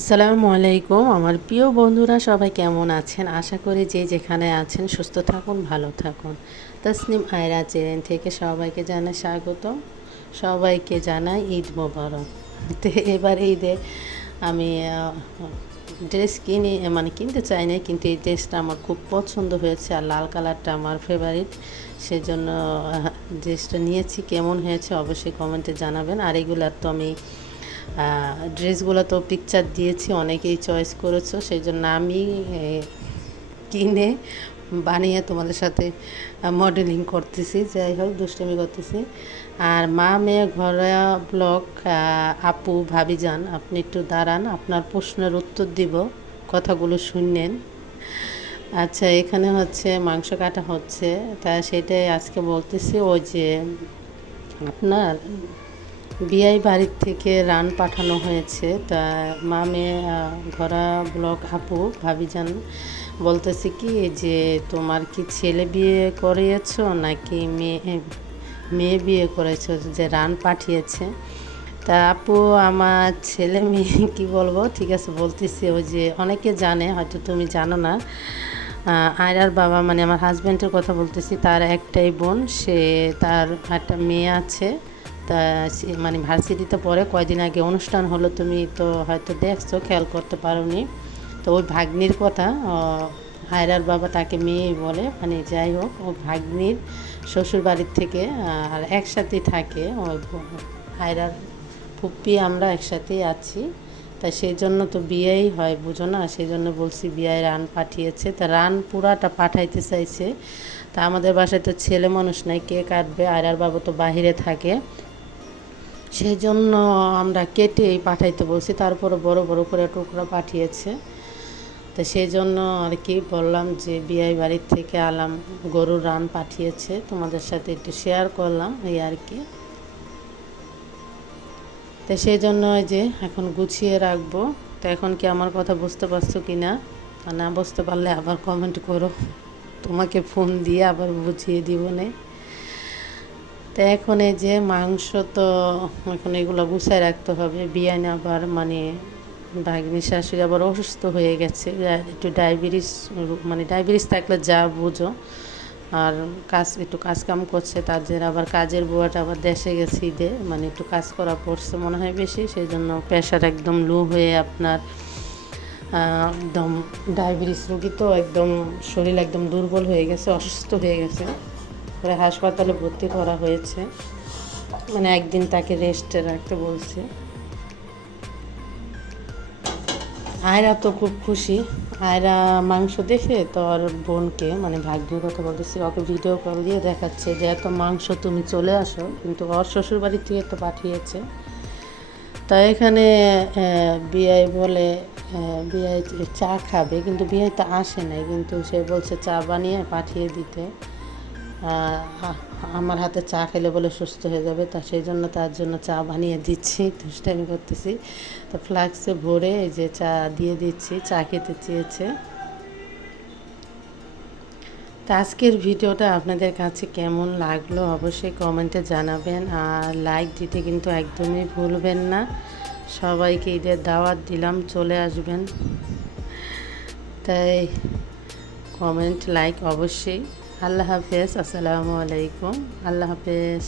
আসসালামু আলাইকুম। আমার প্রিয় বন্ধুরা, সবাই কেমন আছেন? আশা করি যে যেখানে আছেন, সুস্থ থাকুন, ভালো থাকুন। তসনিম আয়রা চ্যানেল থেকে সবাইকে জানাই স্বাগত। সবাইকে জানাই ঈদ মোবারক। তো এবার ঈদে আমি ড্রেস কিনে মানে কিনতে চাই না কিন্তু এই ড্রেসটা আমার খুব পছন্দ হয়েছে আর লাল কালারটা আমার ফেভারিট সেজন্য ড্রেসটা নিয়েছি, কেমন হয়েছে অবশ্যই কমেন্টে জানাবেন। আর এগুলার তো আমি ড্রেসগুলো তো পিকচার দিয়েছি, অনেকেই চয়েস করেছ সেই জন্য আমি কিনে বানিয়ে তোমাদের সাথে মডেলিং করতেছি, যাই হোক, দুষ্টমি করতেছি। আর মা মেয়ে ঘরোয়া ব্লগ আপু ভাবি যান, আপনি একটু দাঁড়ান, আপনার প্রশ্নের উত্তর দিব, কথাগুলো শুনলেন আচ্ছা এখানে হচ্ছে মাংস কাটা হচ্ছে, তা সেটাই আজকে বলতেছি, ওই যে আপনার বিআই বাড়ির থেকে রান পাঠানো হয়েছে। তা মা মেয়ে ঘোরা ব্লক আপু, ভাবি যান বলতেছে কি, যে তোমার কি ছেলে বিয়ে করিয়েছ নাকি মেয়ে মেয়ে বিয়ে করেছ, যে রান পাঠিয়েছে? তা আপু, আমার ছেলে মেয়ে কি বলব? ঠিক আছে, বলতেছি ওই যে অনেকে জানে, হয়তো তুমি জানো না। আয়রার বাবা মানে আমার হাজব্যান্ডের কথা বলতেছি, তার একটাই বোন, সে, তার একটা মেয়ে আছে। তা মানে ভার্সিটিতে পরে কয়দিন আগে অনুষ্ঠান হলো, তুমি তো হয়তো দেখছ, খেয়াল করতে পারোনি। তো ওই ভাগ্নির কথা হায়রার বাবা তাকে মেয়ে বলে মানে যাই হোক, ও ভাগ্নির শ্বশুর বাড়ির থেকে আর একসাথেই থাকে ওই হায়রার ফুপ্পি আমরা একসাথেই আছি। তা সেই জন্য তো বিয়েই হয়, বুঝো না? সেই জন্য বলছি বিয়ের রান পাঠিয়েছে। তা রান পুরাটা পাঠাইতে চাইছে। তা আমাদের বাসায় তো ছেলে মানুষ নাই, কে কাটবে? আয়রার বাবা তো বাহিরে থাকে। সেই জন্য আমরা কেটে পাঠাইতে বলছি তারপরে বড় বড় করে টুকরা পাঠিয়েছে। তো সেই জন্য আর কি বললাম যে, বিয়াই বাড়ির থেকে আলাম, গরুর রান পাঠিয়েছে, তোমাদের সাথে একটু শেয়ার করলাম, এই আর কি। তো সেই জন্য যে এখন গুছিয়ে রাখব। তো এখন কি আমার কথা বুঝতে পারছ কি না না বুঝতে পারলে আবার কমেন্ট করো। তোমাকে ফোন দিয়ে আবার বুঝিয়ে দিব না। তো এখন এই যে মাংস তো এখন এগুলো গুছায় রাখতে হবে। বিয়ান আবার মানে ভাগ্নি শাশুড়ি আবার অসুস্থ হয়ে গেছে। একটু ডায়াবেটিস মানে ডায়াবেটিস থাকলে যা বুঝো। আর কাজ, একটু কাজ কাম করছে তাদের আবার কাজের বুয়াটা আবার দেশে গেছে ঈদে। মানে একটু কাজ করা পড়ছে মনে হয় বেশি সেই জন্য প্রেশার একদম লো হয়ে আপনার একদম ডায়াবেটিস রোগী তো একদম শরীর একদম দুর্বল হয়ে গেছে, অসুস্থ হয়ে গেছে। পরে হাসপাতালে ভর্তি করা হয়েছে। মানে একদিন তাকে রেস্টে রাখতে বলছে। আয়রা তো খুব খুশি। আয়রা মাংস দেখে তোর বোনকে মানে ভাগ্যের কথা বলতেছি ওকে ভিডিও কল দিয়ে দেখাচ্ছে যে, এত মাংস তুমি চলে আসো। কিন্তু ওর শ্বশুরবাড়ির থেকে তো পাঠিয়েছে। তাই এখানে বিআই বলে বিআই চা খাবে, কিন্তু বিআই তো আসে নাই। কিন্তু সে বলছে, চা বানিয়ে পাঠিয়ে দিতে। আমার হাতে চা খেলে বলে সুস্থ হয়ে যাবে, তা সেই জন্য তার জন্য চা বানিয়ে দিচ্ছি দুষ্টামি করতেছি। তো ফ্লাক্সে ভরে এই যে চা দিয়ে দিচ্ছি, চা খেতে চেয়েছে। তো আজকের ভিডিওটা আপনাদের কাছে কেমন লাগল অবশ্যই কমেন্টে জানাবেন, আর লাইক দিতে কিন্তু একদমই ভুলবেন না। সবাইকে ঈদের দাওয়াত দিলাম, চলে আসবেন। তাই কমেন্ট লাইক অবশ্যই। আল্লাহ হাফেজ আসসালামু আলাইকুম। আল্লাহ হাফেজ।